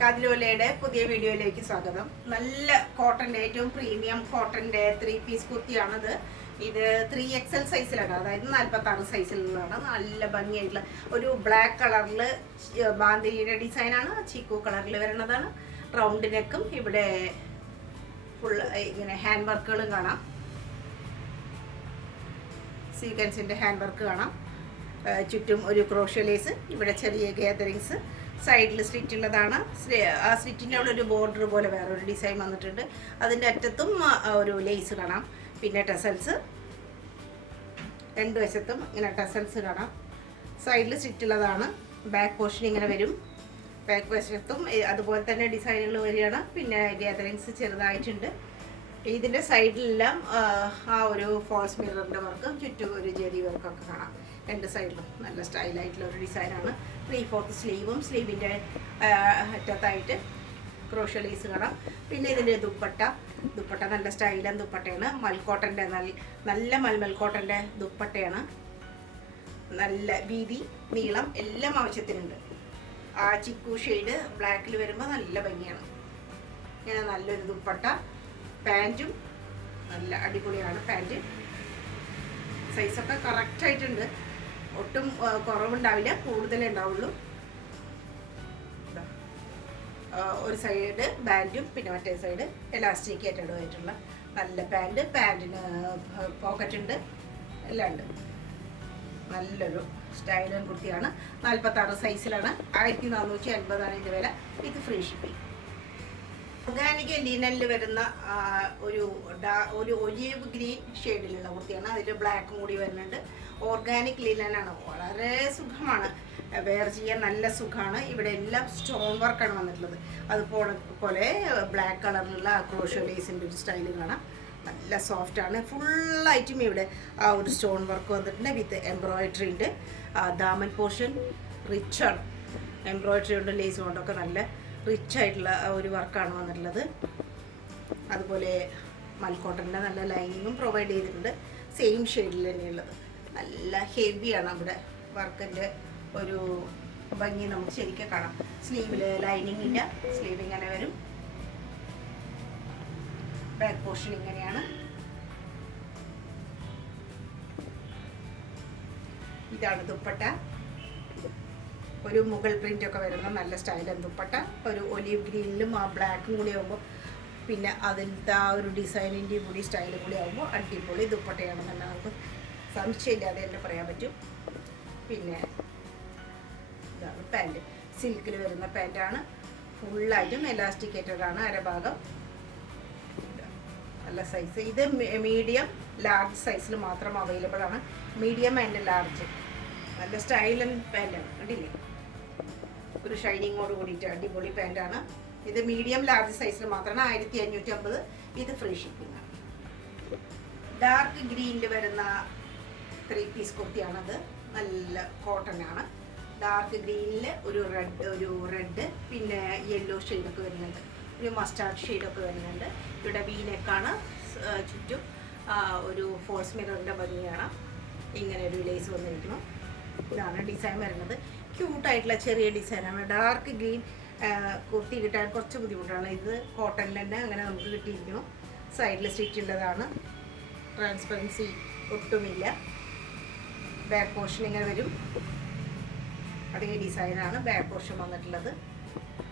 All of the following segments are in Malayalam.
കാതിലോലയുടെ പുതിയ വീഡിയോയിലേക്ക് സ്വാഗതം. നല്ല കോട്ടൻ്റെ ഏറ്റവും പ്രീമിയം കോട്ടൻ്റെ 3 പീസ് കുർത്തിയാണത്. ഇത് 3XL സൈസിലാണ്, അതായത് 46 സൈസിലുള്ളതാണ്. നല്ല ഭംഗിയായിട്ടുള്ള ഒരു ബ്ലാക്ക് കളറിൽ ബാന്തിരിയുടെ ഡിസൈനാണ്. ചീക്കു കളറിൽ വരുന്നതാണ്. റൗണ്ട് നെക്കും ഇവിടെ ഫുൾ ഇങ്ങനെ ഹാൻഡ് വർക്കുകളും കാണാം. സീക്വൻസിൻ്റെ ഹാൻഡ് വർക്ക് കാണാം. ചുറ്റും ഒരു ക്രോഷ്യോ ലേസ്, ഇവിടെ ചെറിയ ഗാദറിങ്സ്, സൈഡിൽ സ്ലിറ്റ് ഉള്ളതാണ്. ആ സ്ലിറ്റിൻ്റെ അവിടെ ഒരു ബോർഡർ പോലെ വേറൊരു ഡിസൈൻ വന്നിട്ടുണ്ട്. അതിൻ്റെ അറ്റത്തും ഒരു ലേസ് കാണാം. പിന്നെ ടെസൽസ്, രണ്ട് വശത്തും ഇങ്ങനെ ടെസൽസ് കാണാം. സൈഡിൽ സ്ലിറ്റ് ഉള്ളതാണ്. ബാക്ക് പോർഷൻ ഇങ്ങനെ വരും. ബാക്ക് വശത്തും അതുപോലെ തന്നെ ഡിസൈനുകൾ വരികയാണ്. പിന്നെ ഗാദറിങ്സ് ചെറുതായിട്ടുണ്ട്. ഇതിൻ്റെ സൈഡിലെല്ലാം ആ ഒരു ഫോൾസ് മിററിൻ്റെ വർക്കും ചുറ്റും ഒരു ജെറി വർക്കൊക്കെ കാണാം. രണ്ട് സൈഡിലും നല്ല സ്റ്റൈലായിട്ടുള്ള ഒരു ഡിസൈനാണ്. 3/4 സ്ലീവും, സ്ലീവിൻ്റെ അറ്റത്തായിട്ട് ക്രോഷ്യോ ലേസ് കാണാം. പിന്നെ ഇതിൻ്റെ ദുപ്പട്ട നല്ല സ്റ്റൈലൻ ദുപ്പട്ടയാണ്. മൽക്കോട്ടൻ്റെ നല്ല മൽക്കോട്ടൻ്റെ ദുപ്പട്ടയാണ്. നല്ല വീതി, നീളം എല്ലാം ആവശ്യത്തിനുണ്ട്. ആ ചിക്കു ഷെയ്ഡ് ബ്ലാക്കിൽ വരുമ്പോൾ നല്ല ഭംഗിയാണ്. ഇങ്ങനെ നല്ലൊരു ദുപ്പട്ട. പാൻറ്റും നല്ല അടിപൊളിയാണ്. പാൻറ്റ് സൈസൊക്കെ കറക്റ്റായിട്ടുണ്ട്. ഒട്ടും കുറവുണ്ടാവില്ല, കൂടുതലേ ഉണ്ടാവുള്ളൂ. ഒരു സൈഡ് ബാൻഡും പിന്നെ മറ്റേ സൈഡ് എലാസ്റ്റിക് ആയിട്ടുള്ള നല്ല പാൻറ്റ്. പാൻറ്റിന് പോക്കറ്റ് ഉണ്ട്, എല്ലാം ഉണ്ട്. നല്ലൊരു സ്റ്റൈലൻ കുർത്തിയാണ്. 46 സൈസിലാണ്. 1450 ഇതിൻ്റെ വില. ഇത് ഫ്രീ ഷിപ്പിംഗ്. ഓർഗാനിക് ലിനനിൽ വരുന്ന ഒരു ഒലിവ് ഗ്രീൻ ഷെയ്ഡിലുള്ള കുർത്തിയാണ്. അതിൽ ബ്ലാക്കും കൂടി വരുന്നുണ്ട്. ഓർഗാനിക് ലിനനാണ്. വളരെ സുഖമാണ്, വെയർ ചെയ്യാൻ നല്ല സുഖമാണ്. ഇവിടെ എല്ലാം സ്റ്റോൺ വർക്കാണ് വന്നിട്ടുള്ളത്. അതുപോലെ ബ്ലാക്ക് കളറിലുള്ള ക്രോഷ്യോ ലേസിൻ്റെ ഒരു സ്റ്റൈല് കാണാം. നല്ല സോഫ്റ്റാണ്. ഫുള്ളായിട്ടും ഇവിടെ ആ ഒരു സ്റ്റോൺ വർക്ക് വന്നിട്ടുണ്ട്. വിത്ത് എംബ്രോയിഡറി ഉണ്ട്. ദാമൻ പോർഷൻ റിച്ചാണ്. എംബ്രോയിഡറി കൊണ്ട് ലേസ് കൊണ്ടൊക്കെ നല്ല റിച്ച് ആയിട്ടുള്ള ഒരു വർക്കാണ് വന്നിട്ടുള്ളത്. അതുപോലെ മൽക്കോട്ടൻ്റെ നല്ല ലൈനിങ്ങും പ്രൊവൈഡ് ചെയ്തിട്ടുണ്ട്. സെയിം ഷെയ്ഡിൽ തന്നെയുള്ളത്. നല്ല ഹെവിയാണ്. അവിടെ വർക്കിൻ്റെ ഒരു ഭംഗി നമുക്ക് ശരിക്കും കാണാം. സ്ലീവിൽ ലൈനിങ് ഇല്ല, സ്ലീവ് ഇങ്ങനെ വരും. ബാക്ക് പോർഷൻ ഇങ്ങനെയാണ്. ഇതാണ് ദുപ്പട്ട. ഒരു മുഗൾ പ്രിൻ്റ് ഒക്കെ വരുന്ന നല്ല സ്റ്റൈലൻ ദുപ്പട്ട. ഒരു ഒലീവ് ഗ്രീനിലും ആ ബ്ലാക്കും കൂടി ആകുമ്പോൾ, പിന്നെ അതിൻ്റെ ആ ഒരു ഡിസൈനിൻ്റെയും കൂടി സ്റ്റൈലും കൂടി ആകുമ്പോൾ അടിപൊളി ദുപ്പട്ടയാണെന്നല്ല നമുക്ക് സംശയമില്ലാതെ തന്നെ പറയാൻ പറ്റും. പിന്നെ ഇതാണ് പാൻറ്റ്. സിൽക്കിൽ വരുന്ന പാൻറ്റാണ്. ഫുള്ളായിട്ടും എലാസ്റ്റിക്കേറ്റഡാണ്. അരഭാഗം നല്ല സൈസ്. ഇത് മീഡിയം ലാർജ് സൈസിൽ മാത്രം അവൈലബിൾ ആണ്. Medium and large. നല്ല സ്റ്റൈലൻ പാൻറ്റാണ്. കണ്ടില്ലേ, ഒരു ഷൈനിങ്ങോട് കൂടിയിട്ട് അടിപൊളി പാൻറ്റാണ്. ഇത് മീഡിയം ലാർജ് സൈസിൽ മാത്രമാണ്. 1550. ഇത് ഫ്രീ ഷിപ്പിംഗ് ആണ്. ഡാർക്ക് ഗ്രീനിൽ വരുന്ന 3 പീസ് കുർത്തിയാണത്. നല്ല കോട്ടനാണ്. ഡാർക്ക് ഗ്രീനിൽ ഒരു റെഡ് പിന്നെ യെല്ലോ ഷെയ്ഡൊക്കെ വരുന്നുണ്ട്. ഒരു മസ്റ്റാർഡ് ഷെയ്ഡൊക്കെ വരുന്നുണ്ട്. ഇവിടെ വീനെക്കാണ്. ചുറ്റും ഒരു ഫോൾസ് മിററിൻ്റെ ഭംഗിയാണ്. ഇങ്ങനെ ഒരു ലേസ് വന്നിരിക്കുന്നു. ഇതാണ് ഡിസൈൻ വരുന്നത്. ക്യൂട്ടായിട്ടുള്ള ചെറിയ ഡിസൈനാണ്. ഡാർക്ക് ഗ്രീൻ കുർത്തി കിട്ടാൻ കുറച്ച് ബുദ്ധിമുട്ടാണ്. ഇത് കോട്ടണിൽ തന്നെ അങ്ങനെ നമുക്ക് കിട്ടിയിരിക്കുന്നു. സൈഡിൽ സ്റ്റിച്ച് ഉള്ളതാണ്. ട്രാൻസ്പെറൻസി ഒട്ടുമില്ല. ബാക്ക് പോർഷൻ ഇങ്ങനെ വരും. അതേ ഡിസൈനാണ് ബാക്ക് പോർഷൻ വന്നിട്ടുള്ളത്.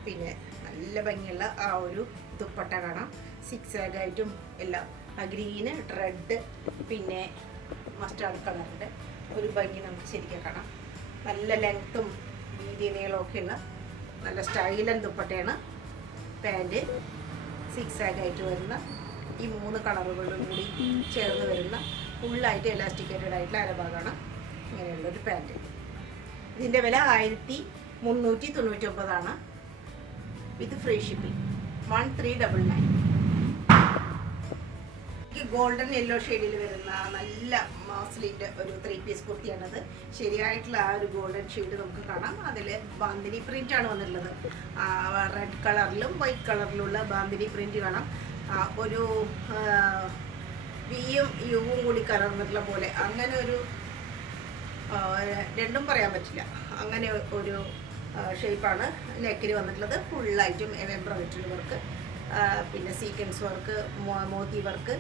പിന്നെ നല്ല ഭംഗിയുള്ള ആ ഒരു ദുപ്പട്ട കാണാം. 6 ആയിട്ടും എല്ലാം. ആ ഗ്രീന്, റെഡ് പിന്നെ മസ്റ്റാർഡ് കളറിൻ്റെ ഒരു ഭംഗി നമുക്ക് ശരിക്കും കാണാം. നല്ല ലെങ്ത്തും വീതി നീളമൊക്കെയുള്ള നല്ല സ്റ്റൈലൻ ദുപ്പട്ടയാണ്. പാൻറ്റ് 6 ആയിട്ട് വരുന്ന ഈ 3 കളറുകളും കൂടി ചേർന്ന് വരുന്ന ഫുള്ളായിട്ട് എലാസ്റ്റിക്കേറ്റഡ് ആയിട്ടുള്ള അരഭാഗമാണ്. ഇങ്ങനെയുള്ളൊരു പാൻറ്റ്. ഇതിൻ്റെ വില 1399 വിത്ത് ഫ്രീ ഷിപ്പിംഗ്. 1399. ഗോൾഡൻ യെല്ലോ ഷെയ്ഡിൽ വരുന്ന നല്ല മാസ്ലിൻ്റെ ഒരു 3 പീസ് കുർത്തിയാണത്. ശരിയായിട്ടുള്ള ആ ഒരു ഗോൾഡൻ ഷെയ്ഡ് നമുക്ക് കാണാം. അതിൽ ബാന്തിനി പ്രിൻ്റാണ് വന്നിട്ടുള്ളത്. റെഡ് കളറിലും വൈറ്റ് കളറിലുള്ള ബാന്തിനി പ്രിൻ്റ് കാണാം. ഒരു വിയും യുവും കൂടി കലർന്നിട്ടുള്ള പോലെ, അങ്ങനെ ഒരു രണ്ടും പറയാൻ പറ്റില്ല, അങ്ങനെ ഒരു ഷേപ്പാണ് നെക്കിൽ വന്നിട്ടുള്ളത്. ഫുള്ളായിട്ടും എംബ്രോയിഡറി വർക്ക്, പിന്നെ സീക്വൻസ് വർക്ക്, മോത്തി വർക്ക്,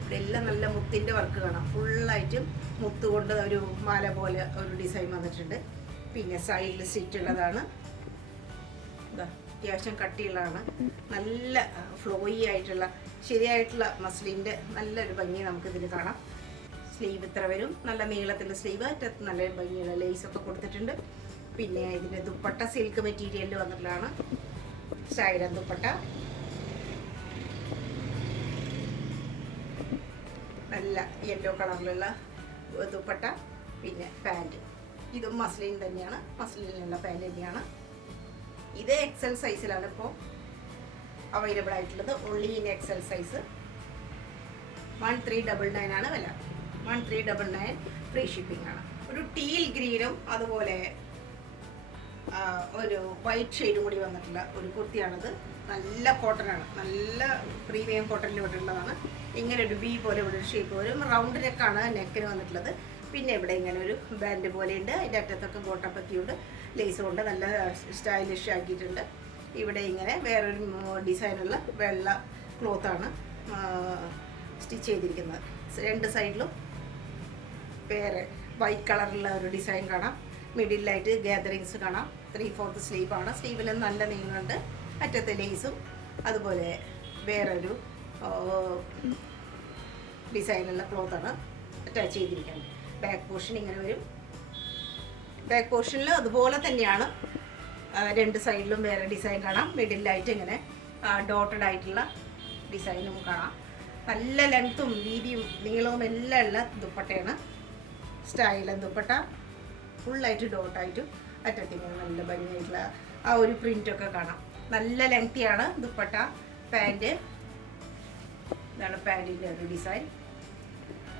ഇവിടെ എല്ലാം നല്ല മുത്തിൻ്റെ വർക്ക് കാണാം. ഫുള്ളായിട്ടും മുത്ത് കൊണ്ട് ഒരു മാല പോലെ ഒരു ഡിസൈൻ വന്നിട്ടുണ്ട്. പിന്നെ സൈഡിൽ സ്റ്റിച്ചുള്ളതാണ്. അത്യാവശ്യം കട്ടിയുള്ളതാണ്. നല്ല ഫ്ലോയി ആയിട്ടുള്ള ശരിയായിട്ടുള്ള മസ്ലിൻ്റെ നല്ലൊരു ഭംഗി നമുക്കിതിൽ കാണാം. സ്ലീവ് ഇത്ര വരും, നല്ല നീളത്തിൻ്റെ സ്ലീവ്, അറ്റത്ത് നല്ല ഭംഗിയുള്ള ലേസൊക്കെ കൊടുത്തിട്ടുണ്ട്. പിന്നെ ഇതിൻ്റെ ദുപ്പട്ട സിൽക്ക് മെറ്റീരിയലിൽ വന്നിട്ടുള്ളതാണ്. സ്റ്റൈലൻ ദുപ്പട്ട, നല്ല യെല്ലോ കളറിലുള്ള ദുപ്പട്ട. പിന്നെ പാൻറ്റ്, ഇതും മസ്ലിൻ തന്നെയാണ്, മസ്ലിനുള്ള പാൻറ്റ് തന്നെയാണ്. ഇത് എക്സൽ സൈസിലാണ് ഇപ്പോൾ അവൈലബിൾ ആയിട്ടുള്ളത്. Only in XL size. 1399 ആണ് വില. 1399, ഫ്രീ ഷിപ്പിംഗ് ആണ്. ഒരു ടീൽ ഗ്രീനും അതുപോലെ ഒരു വൈറ്റ് ഷെയ്ഡും കൂടി വന്നിട്ടുള്ള ഒരു കുർത്തിയാണിത്. നല്ല കോട്ടനാണ്, നല്ല പ്രീമിയം കോട്ടണിൽ വിട്ടിട്ടുള്ളതാണ്. ഇങ്ങനെ ഒരു വി പോലെ ഇവിടെ ഒരു ഷേപ്പ് വരും. റൗണ്ട് നെക്കാണ് നെക്കിന് വന്നിട്ടുള്ളത്. പിന്നെ ഇവിടെ ഇങ്ങനെ ഒരു ബാൻഡ് പോലെയുണ്ട്. അതിൻ്റെ അറ്റത്തൊക്കെ ഗോട്ടപ്പത്തിയുണ്ട്, ലേസ് കൊണ്ട് നല്ല സ്റ്റൈലിഷ് ആക്കിയിട്ടുണ്ട്. ഇവിടെ ഇങ്ങനെ വേറൊരു ഡിസൈനുള്ള വെള്ള ക്ലോത്താണ് സ്റ്റിച്ച് ചെയ്തിരിക്കുന്നത്. രണ്ട് സൈഡിലും വേറെ വൈറ്റ് കളറിലുള്ള ഒരു ഡിസൈൻ കാണാം. മിഡിലായിട്ട് ഗ്യാതറിങ്സ് കാണാം. 3/4 സ്ലീവാണ്. സ്ലീവിൽ നല്ല നീങ്ങുന്നുണ്ട്. അറ്റത്തെ ലേസും അതുപോലെ വേറൊരു ഡിസൈനുള്ള ക്ലോത്താണ് അറ്റാച്ച് ചെയ്തിരിക്കുന്നത്. ബാക്ക് പോർഷൻ ഇങ്ങനെ വരും. ബാക്ക് പോർഷനിൽ അതുപോലെ തന്നെയാണ്. രണ്ട് സൈഡിലും വേറെ ഡിസൈൻ കാണാം. മിഡിലായിട്ട് ഇങ്ങനെ ഡോട്ടഡ് ആയിട്ടുള്ള ഡിസൈനും കാണാം. നല്ല ലെങ്ത്തും വീതിയും നീളവും എല്ലാം ഉള്ള ദുപ്പട്ടയാണ്. സ്റ്റൈലൻ ദുപ്പട്ട, ഫുള്ളായിട്ട് ഡോട്ടായിട്ടും അറ്റത്തിങ്ങനെ നല്ല ഭംഗിയായിട്ടുള്ള ആ ഒരു പ്രിൻ്റൊക്കെ കാണാം. നല്ല ലെങ്തിയാണ് ദുപ്പട്ട. പാൻറ്റ്, ഇതാണ് പാൻറ്റിൻ്റെ ഒരു ഡിസൈൻ.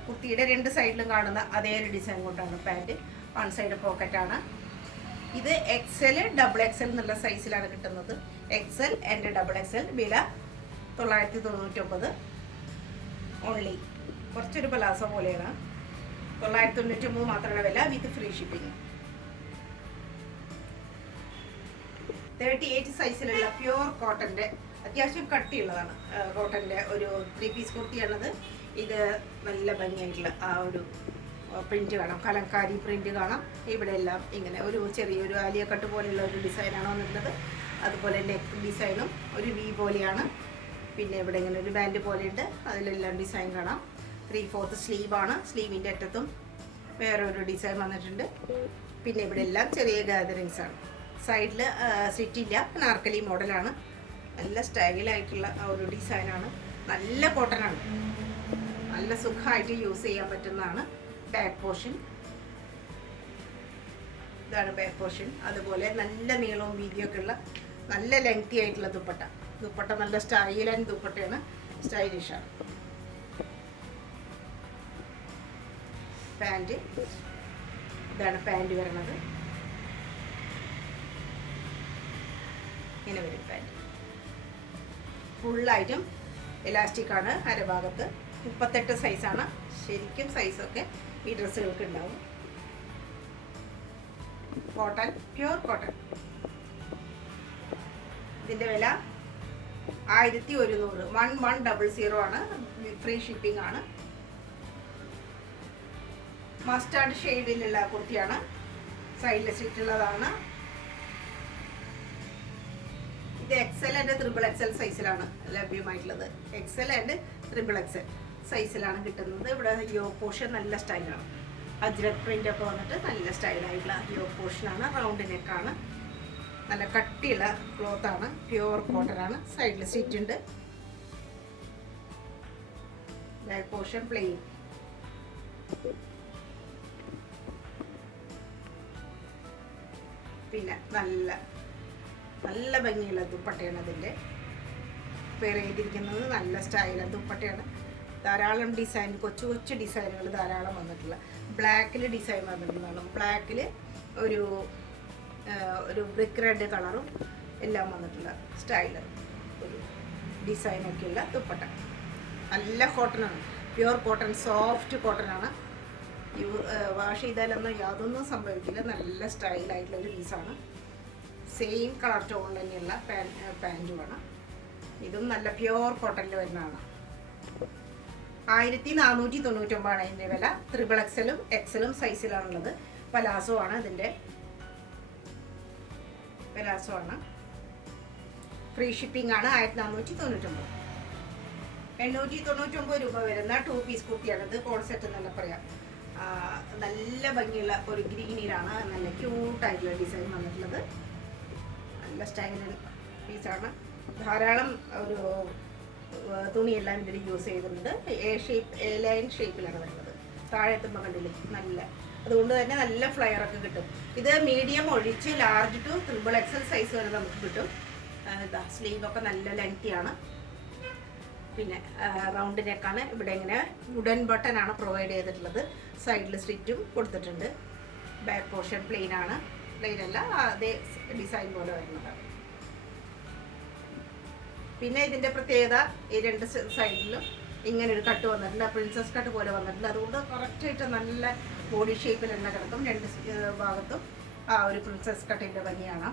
കുർത്തിയുടെ രണ്ട് സൈഡിലും കാണുന്ന അതേ ഒരു ഡിസൈൻ കൊണ്ടാണ് പാൻറ്റ്. One side പോക്കറ്റാണ്. ഇത് XL, XXL എന്നുള്ള സൈസിലാണ് കിട്ടുന്നത്. XL and XXL. വില 999 ഓൺലി. കുറച്ചൊരു പലാസോ പോലെയാണ്. 993 മാത്രമാണ് വില, വിത്ത് ഫ്രീ ഷിപ്പിംഗ്. 38 സൈസിലുള്ള പ്യുവർ കോട്ടൻ്റെ അത്യാവശ്യം കട്ടിയുള്ളതാണ്. കോട്ടൻ്റെ ഒരു 3 പീസ് കുർത്തിയാണത്. ഇത് നല്ല ഭംഗിയായിട്ടുള്ള ആ ഒരു പ്രിന്റ് കാണാം. കലങ്കാരി പ്രിന്റ് കാണാം. ഇവിടെ എല്ലാം ഇങ്ങനെ ഒരു ചെറിയൊരു ആലിയ കട്ട് പോലെയുള്ള ഒരു ഡിസൈനാണ് വന്നിട്ടുള്ളത്. അതുപോലെ നെക്ക് ഡിസൈനും ഒരു വി പോലെയാണ്. പിന്നെ ഇവിടെ ഇങ്ങനെ ഒരു ബാൻഡ് പോലെയുണ്ട്. അതിലെല്ലാം ഡിസൈൻ കാണാം. 3/4 സ്ലീവാണ്. സ്ലീവിൻ്റെ അറ്റത്തും വേറൊരു ഡിസൈൻ വന്നിട്ടുണ്ട്. പിന്നെ ഇവിടെ എല്ലാം ചെറിയ ഗാദറിങ്സ് ആണ്. സൈഡിൽ സ്റ്റിറ്റില്ല, നാർക്കലി മോഡലാണ്. നല്ല സ്റ്റൈലായിട്ടുള്ള ആ ഒരു ഡിസൈനാണ്. നല്ല കോട്ടനാണ്. നല്ല സുഖമായിട്ട് യൂസ് ചെയ്യാൻ പറ്റുന്നതാണ്. ബാക്ക് പോർഷൻ, ഇതാണ് ബാക്ക് പോർഷൻ. അതുപോലെ നല്ല നീളവും വീതിയൊക്കെ ഉള്ള നല്ല ലെങ്തി ആയിട്ടുള്ള ദുപ്പട്ട. ദുപ്പട്ട നല്ല സ്റ്റൈൽ ആൻഡ് ദുപ്പട്ടയാണ്, സ്റ്റൈലിഷാണ്. പാൻറ്റ്, ഇതാണ് പാൻറ്റ് വരുന്നത്. ഇങ്ങനെ വരും പാൻറ്റ്. ഫുള്ളായിട്ടും എലാസ്റ്റിക് ആണ് അരഭാഗത്ത്. 38 സൈസാണ്. ശരിക്കും സൈസൊക്കെ ഈ ഡ്രസ്സുകൾക്ക് ഉണ്ടാവും. Cotton, pure cotton. ഇതിൻ്റെ വില 1100. 1100 ആണ്. ഫ്രീ ഷിപ്പിംഗ് ആണ്. മസ്റ്റാർഡ് ഷെയ്ഡിലുള്ള കുർത്തിയാണ്. സൈഡിൽ സ്റ്റിച്ചുള്ളതാണ്. ഇത് XL ആൻഡ് XXL സൈസിലാണ് ലഭ്യമായിട്ടുള്ളത്. XL ആൻഡ് XXL സൈസിലാണ് കിട്ടുന്നത്. ഇവിടെ യോ പോർഷൻ നല്ല സ്റ്റൈലാണ്. അജ്രക് പ്രിൻ്റ് ഒക്കെ വന്നിട്ട് നല്ല സ്റ്റൈലായിട്ടുള്ള യോ പോർഷനാണ്. റൗണ്ട് നെക്കാണ്. നല്ല കട്ടിയുള്ള ക്ലോത്താണ്. പ്യുവർ കോട്ടനാണ്. സൈഡിൽ സ്റ്റിച്ച് ഉണ്ട്. Back portion plain. പിന്നെ നല്ല നല്ല ഭംഗിയുള്ള ദുപ്പട്ടയാണ്. അതിൻ്റെ പേര് എഴുതിയിരിക്കുന്നത്. നല്ല സ്റ്റൈലാണ് ദുപ്പട്ടയാണ്. ധാരാളം ഡിസൈൻ, കൊച്ചു കൊച്ചു ഡിസൈനുകൾ ധാരാളം വന്നിട്ടുള്ള. ബ്ലാക്കിൽ ഡിസൈൻ വന്നിട്ടുള്ളതാണ്. ബ്ലാക്കിൽ ഒരു ഒരു ബ്രിക്ക് റെഡ് കളറും എല്ലാം വന്നിട്ടുള്ള സ്റ്റൈല് ഒരു ഡിസൈനൊക്കെയുള്ള ദുപ്പട്ട. നല്ല കോട്ടനാണ്. പ്യുവർ കോട്ടൺ, സോഫ്റ്റ് കോട്ടനാണ്. വാഷ് ചെയ്താലൊന്നും യാതൊന്നും സംഭവിക്കില്ല. നല്ല സ്റ്റൈലായിട്ടുള്ള ഒരു പീസാണ്. സെയിം കളർ ടോൺ തന്നെയുള്ള പാൻറ്റുമാണ്. ഇതും നല്ല പ്യുവർ കോട്ടണിൽ വരുന്നതാണ്. 1499 ഇതിൻ്റെ വില. XXL XL സൈസിലാണുള്ളത്. പലാസോ ആണ് ഇതിൻ്റെ. പലാസോ ആണ്. ഫ്രീ ഷിപ്പിംഗ് ആണ്. 1499. 899 രൂപ വരുന്ന 2 പീസ് കുർത്തിയാണിത്. കോഡ് സെറ്റ് എന്നല്ല പറയാം. നല്ല ഭംഗിയുള്ള ഒരു ഗ്രീനിലാണ് നല്ല ക്യൂട്ടായിട്ടുള്ള ഡിസൈൻ വന്നിട്ടുള്ളത്. നല്ല സ്റ്റൈലൻ പീസാണ്. ധാരാളം ഒരു തുണിയെല്ലാം ഇതിൽ യൂസ് ചെയ്തിട്ടുണ്ട്. എ ലൈൻ ഷേപ്പിലാണ് വരുന്നത്. താഴെ എത്തുമ്പോൾ കണ്ടില്ലേ നല്ല, അതുകൊണ്ട് തന്നെ നല്ല ഫ്ലയറൊക്കെ കിട്ടും. ഇത് മീഡിയം ഒഴിച്ച് ലാർജ് ടു XXL സൈസ് വരെ നമുക്ക് കിട്ടും. സ്ലീവൊക്കെ നല്ല ലെങ്തിയാണ്. പിന്നെ റൗണ്ട് നെക്കാണ്. ഇവിടെ ഇങ്ങനെ വുഡൻ ബട്ടൺ ആണ് പ്രൊവൈഡ് ചെയ്തിട്ടുള്ളത്. സൈഡിൽ സ്ലിറ്റും കൊടുത്തിട്ടുണ്ട്. ബാക്ക് പോർഷൻ പ്ലെയിൻ ആണ്. പ്ലെയിൻ അല്ല, അതേ ഡിസൈൻ പോലെ വരുന്നതാണ്. പിന്നെ ഇതിൻ്റെ പ്രത്യേകത ഈ 2 സൈഡിലും ഇങ്ങനെ ഒരു കട്ട് വന്നിട്ടുണ്ട്. പ്രിൻസസ് കട്ട് പോലെ വന്നിട്ടുണ്ട്. അതുകൊണ്ട് കറക്റ്റായിട്ട് നല്ല ബോഡി ഷേപ്പിൽ തന്നെ കിടക്കും. 2 ഭാഗത്തും ആ ഒരു പ്രിൻസസ് കട്ടിൻ്റെ ഭംഗിയാണ്.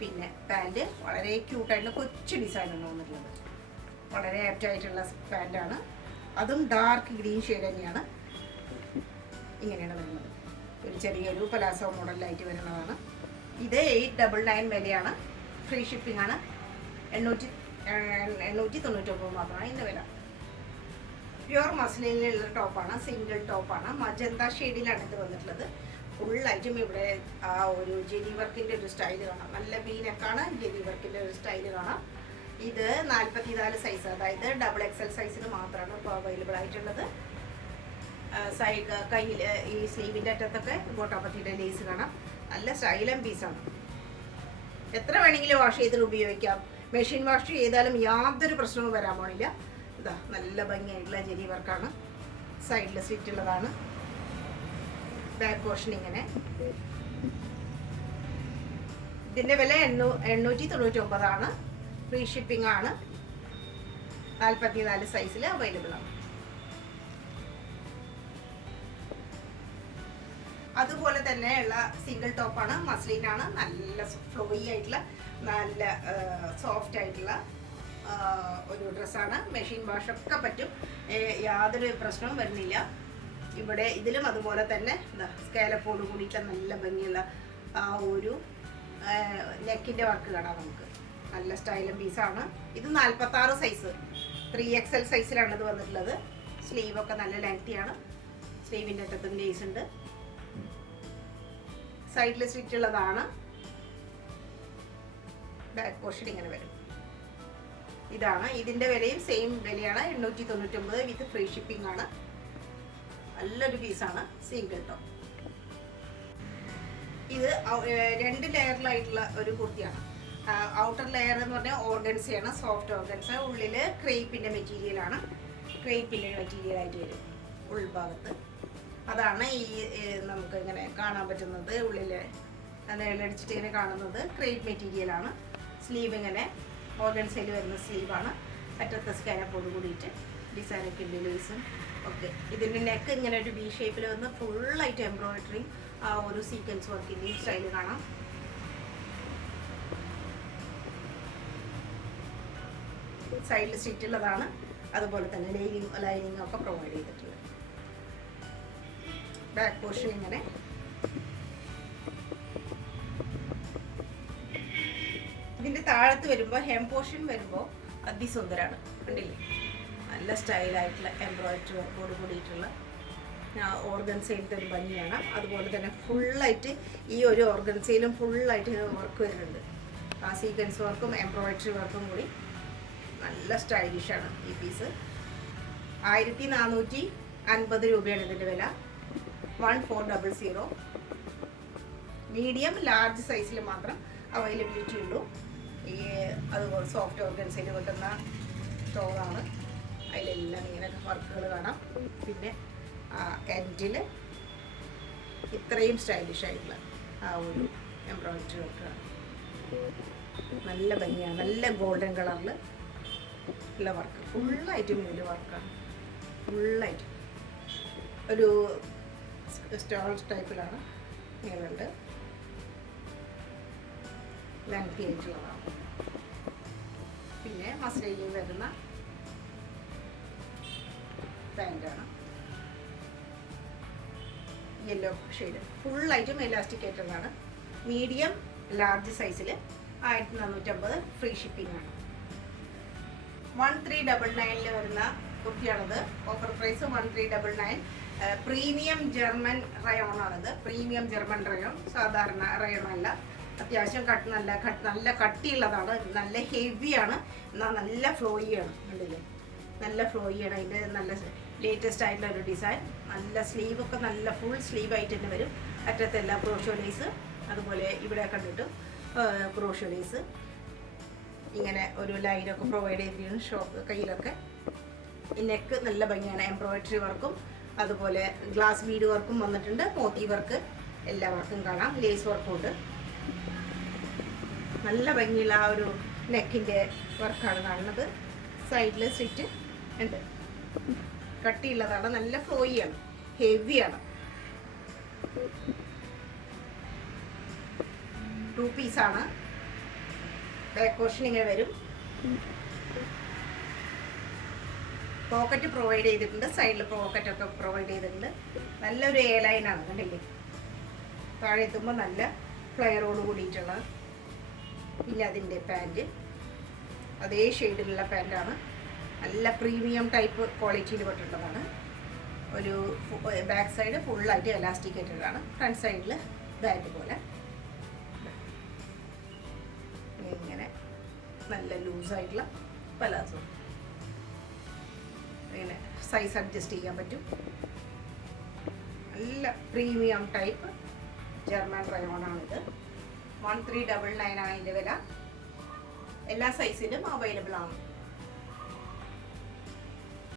പിന്നെ പാൻറ്റ് വളരെ ക്യൂട്ടായിട്ടുള്ള കൊച്ചു ഡിസൈനാണ് വന്നിട്ടുള്ളത്. വളരെ ആപ്റ്റായിട്ടുള്ള പാൻറ്റാണ്. അതും ഡാർക്ക് ഗ്രീൻ ഷെയ്ഡ് തന്നെയാണ്. ഇങ്ങനെയാണ് വരുന്നത്. ഒരു ചെറിയൊരു പലാസോ മോഡലായിട്ട് വരുന്നതാണ്. ഇത് 899 വിലയാണ്. ഫ്രീ ഷിപ്പിംഗ് ആണ്. 899 മാത്രമാണ് ഇതിൻ്റെ വില. പ്യുവർ മസ്ലിനിലുള്ള ടോപ്പാണ്. സിംഗിൾ ടോപ്പാണ്. മജന്ത ഷെയ്ഡിലാണ് ഇത് വന്നിട്ടുള്ളത്. ഫുള്ളായിട്ടും ഇവിടെ ആ ഒരു ജെരി വർക്കിൻ്റെ ഒരു സ്റ്റൈൽ കാണാം. നല്ല ബീനക്കാണ്. ജെരി വർക്കിൻ്റെ ഒരു സ്റ്റൈൽ കാണാം. ഇത് 44 സൈസ്, അതായത് XXL സൈസിന് മാത്രമാണ് ഇപ്പോൾ അവൈലബിൾ ആയിട്ടുള്ളത്. സൈഡ് കയ്യിൽ ഈ സ്ലീവിൻ്റെ അറ്റത്തൊക്കെ ഗോട്ടാപ്പത്തിയുടെ ലേസ് കാണാം. നല്ല സ്റ്റൈലൻ പീസാണ്. എത്ര വേണമെങ്കിലും വാഷ് ചെയ്തിട്ട് ഉപയോഗിക്കാം. മെഷീൻ വാഷ് ചെയ്താലും യാതൊരു പ്രശ്നവും വരാൻ പോണില്ല. ഇതാ നല്ല ഭംഗിയായിട്ടുള്ള ജെരി വർക്കാണ്. സൈഡിൽ സ്ലിറ്റ് ഉള്ളതാണ്. ബാക്ക് പോർഷൻ ഇങ്ങനെ. ഇതിൻ്റെ വില 899 ആണ്. ഫ്രീ ഷിപ്പിംഗ് ആണ്. 44 സൈസിൽ അവൈലബിൾ ആണ്. അതുപോലെ തന്നെയുള്ള സിംഗിൾ ടോപ്പാണ്. മസ്ലിനാണ്. നല്ല ഫ്ലോയി ആയിട്ടുള്ള നല്ല സോഫ്റ്റ് ആയിട്ടുള്ള ഒരു ഡ്രസ്സാണ്. മെഷീൻ വാഷൊക്കെ പറ്റും. യാതൊരു പ്രശ്നവും വരുന്നില്ല. ഇവിടെ ഇതിലും അതുപോലെ തന്നെ സ്കാലപ്പോട് കൂടിയിട്ട് നല്ല ഭംഗിയുള്ള ആ ഒരു നെക്കിൻ്റെ വർക്ക് കാണാം നമുക്ക്. നല്ല സ്റ്റൈലും പീസാണ്. ഇത് 46 സൈസ് 3XL സൈസിലാണ് ഇത് വന്നിട്ടുള്ളത്. സ്ലീവൊക്കെ നല്ല ലെങ്തിയാണ്. സ്ലീവിൻ്റെ അറ്റത്തും ലേസ് ഉണ്ട്. സൈഡിൽ സ്ലിറ്റ് ഉള്ളതാണ്. ബാക്ക് പോർഷൻ ഇങ്ങനെ വരും. ഇതാണ്. ഇതിൻ്റെ വിലയും സെയിം വിലയാണ്. 899 വിത്ത് ഫ്രീ ഷിപ്പിംഗ് ആണ്. നല്ലൊരു പീസാണ്. Single top. ഇത് 2 ലെയറിലായിട്ടുള്ള ഒരു കുർത്തിയാണ്. ഔട്ടർ ലെയർ എന്ന് പറഞ്ഞാൽ ഓർഗൻസയാണ്. Soft organza. ഉള്ളിൽ ക്രേപ്പിൻ്റെ മെറ്റീരിയലാണ്. ക്രേപ്പിൻ്റെ മെറ്റീരിയലായിട്ട് വരും ഉൾഭാഗത്ത്. അതാണ് ഈ നമുക്ക് ഇങ്ങനെ കാണാൻ പറ്റുന്നത്. ഉള്ളിൽ നിഴലടിച്ചിട്ട് ഇങ്ങനെ കാണുന്നത് ക്രേപ്പ് മെറ്റീരിയലാണ്. സ്ലീവ് ഇങ്ങനെ ഓർഗൻസയിൽ വരുന്ന സ്ലീവാണ്. അറ്റത്തെ സ്കാനപ്പോട് കൂടിയിട്ട് ഡിസൈനൊക്കെ ഉണ്ട്. ലേസും ഓക്കെ. ഇതിൻ്റെ നെക്ക് ഇങ്ങനെ ഒരു ബി ഷേപ്പിൽ വന്ന് ഫുള്ളായിട്ട് എംബ്രോയിഡറി ആ ഒരു സീക്വൻസ് വർക്കിൻ്റെയും സ്റ്റൈൽ കാണാം. സൈഡിൽ സ്റ്റിച്ച് ഉള്ളതാണ്. അതുപോലെ തന്നെ ലൈനിങ് ഒക്കെ പ്രൊവൈഡ് ചെയ്തിട്ടുണ്ട്. ബാക്ക് പോർഷൻ ഇങ്ങനെ. ഇതിൻ്റെ താഴത്ത് വരുമ്പോൾ ഹെം പോർഷൻ വരുമ്പോൾ അതിസുന്ദരാണ്. കണ്ടില്ലേ? നല്ല സ്റ്റൈലായിട്ടുള്ള എംബ്രോയിഡറി വർക്കോട് കൂടിയിട്ടുള്ള ഓർഗൻസയിലത്തെ ഒരു ഭംഗിയാണ്. അതുപോലെ തന്നെ ഫുള്ളായിട്ട് ഈ ഒരു ഓർഗൻസയിലും ഫുള്ളായിട്ട് വർക്ക് വരുന്നുണ്ട്. ആ സീക്വൻസ് വർക്കും എംബ്രോയിഡറി വർക്കും കൂടി നല്ല സ്റ്റൈലിഷാണ് ഈ പീസ്. 1450 രൂപയാണ് ഇതിൻ്റെ വില. 1400. മീഡിയം ലാർജ് സൈസിൽ മാത്രം അവൈലബിലിറ്റി ഉള്ളൂ. ഈ അതുപോലെ സോഫ്റ്റ് ഓർഗൻസയിൽ കിട്ടുന്ന സ്റ്റോറാണ്. അതിലെല്ലാം ഇങ്ങനെ വർക്കുകൾ കാണാം. പിന്നെ എൻഡിൽ ഇത്രയും സ്റ്റൈലിഷ് ആയിട്ടുള്ള ആ ഒരു എംബ്രോയിഡറി വർക്കാണ്. നല്ല ഭംഗിയാണ്. നല്ല ഗോൾഡൻ കളറിൽ ഉള്ള വർക്ക്. ഫുള്ളായിട്ട് മേല് വർക്കാണ്. ഫുള്ളായിട്ട് ഒരു സ്റ്റോൾ ടൈപ്പിലാണ് മേലുണ്ട്. ലെങ്തി ആയിട്ടുള്ളതാണ്. പിന്നെ മസ്ലിനിൽ വരുന്ന പാൻറ്റാണ്, യെല്ലോ ഷെയ്ഡ്, ഫുള്ളായിട്ടും എലാസ്റ്റിക് ആയിട്ടുള്ളതാണ്. മീഡിയം ലാർജ് സൈസിൽ 1450, ഫ്രീ ഷിപ്പിംഗ് ആണ്. 1399 വരുന്ന കുർത്തിയാണിത്. Offer price 1399. Premium German rayon ആണിത്. പ്രീമിയം ജർമ്മൻ റയോൺ, സാധാരണ റയോൺ അല്ല. അത്യാവശ്യം നല്ല കട്ടിയുള്ളതാണ്, നല്ല ഹെവിയാണ്, എന്നാൽ നല്ല ഫ്ലോയിയാണ്. കണ്ടില്ലേ, നല്ല ഫ്ലോയിയാണ്. അതിൻ്റെ നല്ല ലേറ്റസ്റ്റ് ആയിട്ടുള്ള ഒരു ഡിസൈൻ. നല്ല സ്ലീവൊക്കെ നല്ല ഫുൾ സ്ലീവ് ആയിട്ട് തന്നെ വരും. അറ്റത്തെല്ലാം ക്രോഷോ ലേസ്, അതുപോലെ ഇവിടെ കണ്ടിട്ട് ക്രോഷോ ലേസ്, ഇങ്ങനെ ഒരു ലൈനൊക്കെ പ്രൊവൈഡ് ചെയ്തിരിക്കുന്നു ഷോപ്പ് കയ്യിലൊക്കെ. ഈ നെക്ക് നല്ല ഭംഗിയാണ്, എംബ്രോയിഡറി വർക്കും അതുപോലെ ഗ്ലാസ് ബീഡ് വർക്കും വന്നിട്ടുണ്ട്. മോത്തി വർക്ക് എല്ലാ വർക്കും കാണാം, ലേസ് വർക്കും ഉണ്ട്. നല്ല ഭംഗിയുള്ള ആ ഒരു നെക്കിൻ്റെ വർക്കാണ് കാണുന്നത്. സൈഡിൽ സ്റ്റിച്ച് ഉണ്ട്, കട്ടിയുള്ളതാണ്, നല്ല ഫ്ലോയിയാണ്, ഹെവിയാണ്. 2 പീസാണ്. ബാക്ക് പോർഷൻ ഇങ്ങനെ വരും. പോക്കറ്റ് പ്രൊവൈഡ് ചെയ്തിട്ടുണ്ട്, സൈഡിൽ പോക്കറ്റൊക്കെ പ്രൊവൈഡ് ചെയ്തിട്ടുണ്ട്. നല്ലൊരു എ ലൈനാണ്, കണ്ടില്ലേ, താഴെ എത്തുമ്പോൾ നല്ല ഫ്ലയറോട് കൂടിയിട്ടുള്ള. പിന്നെ അതിൻ്റെ പാൻറ്റ് അതേ ഷെയ്ഡിലുള്ള പാൻറ്റാണ്, നല്ല പ്രീമിയം ടൈപ്പ് ക്വാളിറ്റിയിൽ പെട്ടിട്ടുള്ളതാണ്. ഒരു ബാക്ക് സൈഡ് ഫുള്ളായിട്ട് എലാസ്റ്റിക് ആയിട്ടുള്ളതാണ്. ഫ്രണ്ട് സൈഡിൽ ബാൻഡ് പോലെ ഇങ്ങനെ നല്ല ലൂസായിട്ടുള്ള പലാസോ. ഇങ്ങനെ സൈസ് അഡ്ജസ്റ്റ് ചെയ്യാൻ പറ്റും. നല്ല പ്രീമിയം ടൈപ്പ് ജർമ്മൻ റയോണാണിത്. 1399 ആണ് ഇതിൻ്റെ വില. എല്ലാ സൈസിലും അവൈലബിൾ ആണ്.